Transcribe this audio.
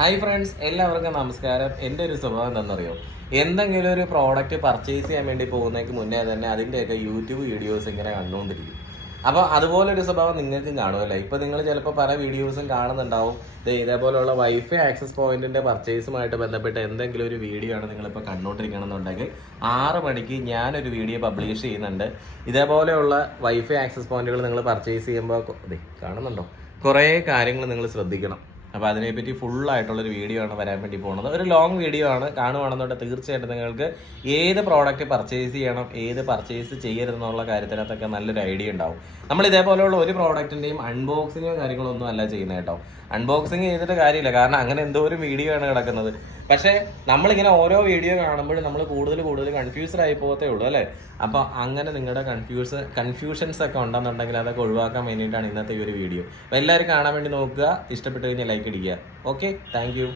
Hi friends, എല്ലാവർക്കും നമസ്കാരം. എൻ്റെ ഒരു സ്വഭാവം എന്താണെന്നറിയോ? എന്തെങ്കിലും ഒരു പ്രോഡക്റ്റ് പർച്ചേസ് ചെയ്യാൻ വേണ്ടി പോകുന്നതിന് മുന്നേ തന്നെ അതിൻ്റെയൊക്കെ യൂട്യൂബ് വീഡിയോസ് ഇങ്ങനെ കണ്ടുകൊണ്ടിരിക്കും. അപ്പോൾ അതുപോലൊരു സ്വഭാവം നിങ്ങൾക്കും കാണുമല്ലേ? ഇപ്പോൾ നിങ്ങൾ ചിലപ്പോൾ പല വീഡിയോസും കാണുന്നുണ്ടാവും. ഇതേപോലെയുള്ള വൈഫൈ ആക്സസ് പോയിന്റിൻ്റെ പർച്ചേസുമായിട്ട് ബന്ധപ്പെട്ട് എന്തെങ്കിലും ഒരു വീഡിയോ ആണ് നിങ്ങളിപ്പോൾ കണ്ടുകൊണ്ടിരിക്കണമെന്നുണ്ടെങ്കിൽ 6 മണിക്ക് ഞാനൊരു വീഡിയോ പബ്ലിഷ് ചെയ്യുന്നുണ്ട്. ഇതേപോലെയുള്ള വൈഫൈ ആക്സസ് പോയിന്റുകൾ നിങ്ങൾ പർച്ചേസ് ചെയ്യുമ്പോൾ കാണുന്നുണ്ടോ, കുറേ കാര്യങ്ങൾ നിങ്ങൾ ശ്രദ്ധിക്കണം. അപ്പോൾ അതിനെപ്പറ്റി ഫുള്ളായിട്ടുള്ളൊരു വീഡിയോ ആണ് വരാൻ വേണ്ടി പോകുന്നത്. ഒരു ലോങ് വീഡിയോ ആണ്. കാണുവാണെന്നുണ്ടെങ്കിൽ തീർച്ചയായിട്ടും നിങ്ങൾക്ക് ഏത് പ്രോഡക്റ്റ് പർച്ചേസ് ചെയ്യണം, ഏത് പർച്ചേസ് ചെയ്യരുതെന്നുള്ള കാര്യത്തിനകത്തൊക്കെ നല്ലൊരു ഐഡിയ ഉണ്ടാവും. നമ്മൾ ഇതേപോലെയുള്ള ഒരു പ്രോഡക്റ്റിൻ്റെയും അൺബോക്സിങ്ങോ കാര്യങ്ങളോ ഒന്നും അല്ല ചെയ്യുന്നത് കേട്ടോ. അൺബോക്സിങ് ചെയ്തിട്ട് കാര്യമില്ല, കാരണം അങ്ങനെ എന്തോ ഒരു വീഡിയോ ആണ് കിടക്കുന്നത്. പക്ഷേ നമ്മളിങ്ങനെ ഓരോ വീഡിയോ കാണുമ്പോഴും നമ്മൾ കൂടുതൽ കൺഫ്യൂസ്ഡ് ആയി പോകത്തേ ഉള്ളൂ അല്ലേ? അപ്പോൾ അങ്ങനെ നിങ്ങളുടെ കൺഫ്യൂഷൻസ് ഒക്കെ ഉണ്ടെന്നുണ്ടെങ്കിൽ അതൊക്കെ ഒഴിവാക്കാൻ വേണ്ടിയിട്ടാണ് ഇന്നത്തെ ഈ ഒരു വീഡിയോ. അപ്പോൾ എല്ലാവരും കാണാൻ വേണ്ടി നോക്കുക. ഇഷ്ടപ്പെട്ട് കഴിഞ്ഞാൽ ലൈക്ക് അടിക്കുക. Okay, thank you.